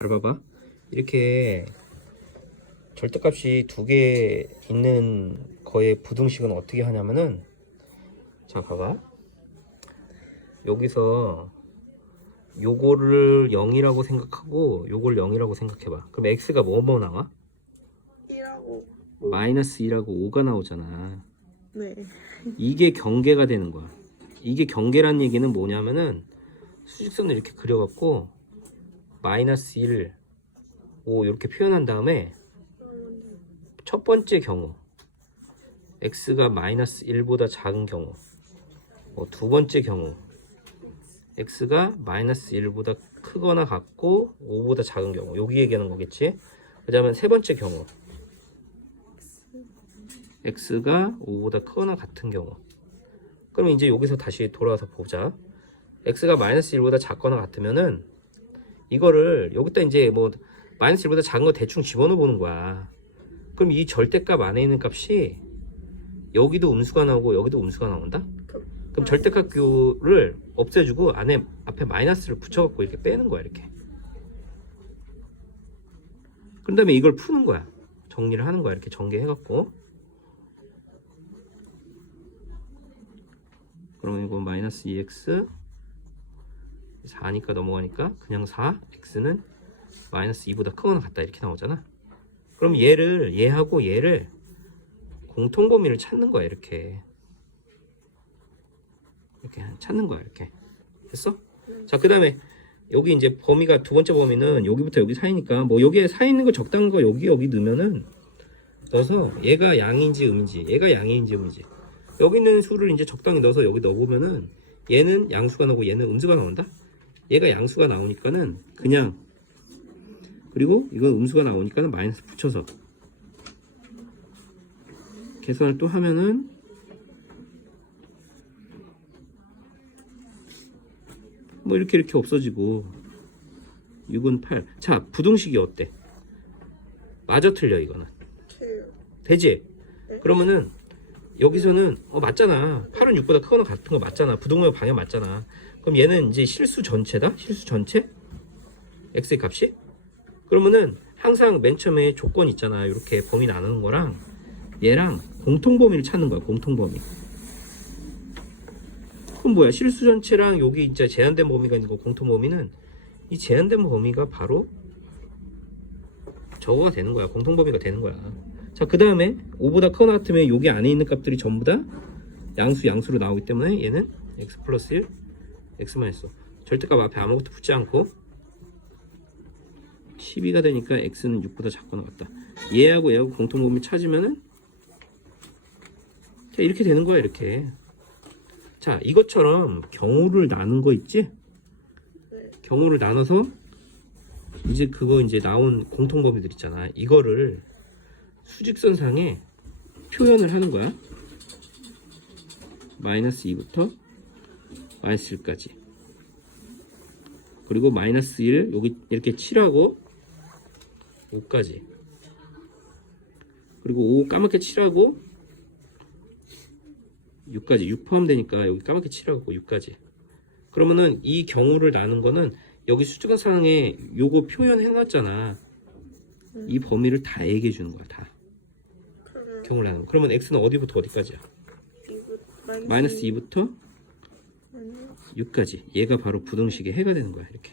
잘 봐봐. 이렇게 절대값이 두 개 있는 거의 부등식은 어떻게 하냐면은 자 봐봐. 여기서 요거를 0이라고 생각하고 요걸 0이라고 생각해봐. 그럼 x가 뭐뭐 나와? 1하고 마이너스 2라고 5가 나오잖아. 네. 이게 경계가 되는 거야. 이게 경계란 얘기는 뭐냐면은 수직선을 이렇게 그려갖고 마이너스 1, 5 이렇게 표현한 다음에 첫 번째 경우 x가 마이너스 1보다 작은 경우 뭐두 번째 경우 x가 마이너스 1보다 크거나 같고 5보다 작은 경우 여기 얘기하는 거겠지? 그 다음에 세 번째 경우 x가 5보다 크거나 같은 경우. 그럼 이제 여기서 다시 돌아와서 보자. x가 마이너스 1보다 작거나 같으면은 이거를 여기다 이제 뭐 마이너스 1보다 작은 거 대충 집어넣어 보는 거야. 그럼 이 절대값 안에 있는 값이 여기도 음수가 나오고 여기도 음수가 나온다? 그럼 절대값 교를 없애주고 안에 앞에 마이너스를 붙여갖고 이렇게 빼는 거야 이렇게. 그런 다음에 이걸 푸는 거야. 정리를 하는 거야 이렇게 전개해갖고. 그러면 이거 마이너스 2x 4니까 넘어가니까 그냥 4 x는 마이너스 2보다 크거나 같다. 이렇게 나오잖아. 그럼 얘를 얘하고 얘를 공통 범위를 찾는 거야 이렇게. 이렇게 찾는 거야 이렇게. 됐어? 자그 다음에 여기 이제 범위가 두 번째 범위는 여기부터 여기 사이니까 뭐 여기에 사 있는 거 적당한 거 여기 여기 넣으면은 넣어서 얘가 양인지 음인지 얘가 양인지 음인지. 여기 있는 수를 이제 적당히 넣어서 여기 넣어보면은 얘는 양수가 나오고 얘는 음수가 나온다 얘가 양수가 나오니까는 그냥 그리고 이건 음수가 나오니까는 마이너스 붙여서 계산을 또 하면은 뭐 이렇게 이렇게 없어지고 6은 8. 자, 부등식이 어때? 맞아 틀려 이거는. 7. 되지? 네. 그러면은 여기서는 어 맞잖아. 8은 6보다 크거나 같은 거 맞잖아. 부등호의 방향 맞잖아. 그럼 얘는 이제 실수 전체다. 실수 전체? x의 값이? 그러면은 항상 맨 처음에 조건 있잖아. 이렇게 범위 나누는 거랑 얘랑 공통 범위를 찾는 거야. 공통 범위. 그럼 뭐야? 실수 전체랑 여기 이제 제한된 범위가 있는 거 공통 범위는 이 제한된 범위가 바로 저거가 되는 거야. 공통 범위가 되는 거야. 자, 그 다음에 5보다 크거나 같으면 여기 안에 있는 값들이 전부 다 양수 양수로 나오기 때문에 얘는 x 플러스 1, x 마이너스 5. 절대값 앞에 아무것도 붙지 않고 12가 되니까 x는 6보다 작거나 같다. 얘하고 얘하고 공통 범위 찾으면은 자, 이렇게 되는 거야, 이렇게. 자, 이것처럼 경우를 나눈 거 있지? 네. 경우를 나눠서 이제 그거 이제 나온 공통 범위들 있잖아. 이거를 수직선상에 표현을 하는 거야. 마이너스 2부터 마이너스 1까지. 그리고 마이너스 1 여기 이렇게 7하고 5까지. 그리고 5 까맣게 7하고 6까지. 6 포함되니까 여기 까맣게 7하고 6까지. 그러면은 이 경우를 나눈 거는 여기 수직선상에 요거 표현해 놨잖아. 이 범위를 다 얘기해 주는 거야, 다. 그러면 경우를 나누면. 그러면 x는 어디부터 어디까지야? 2부 마이너스 2부터 아니요. 6까지. 얘가 바로 부등식의 해가 되는 거야, 이렇게.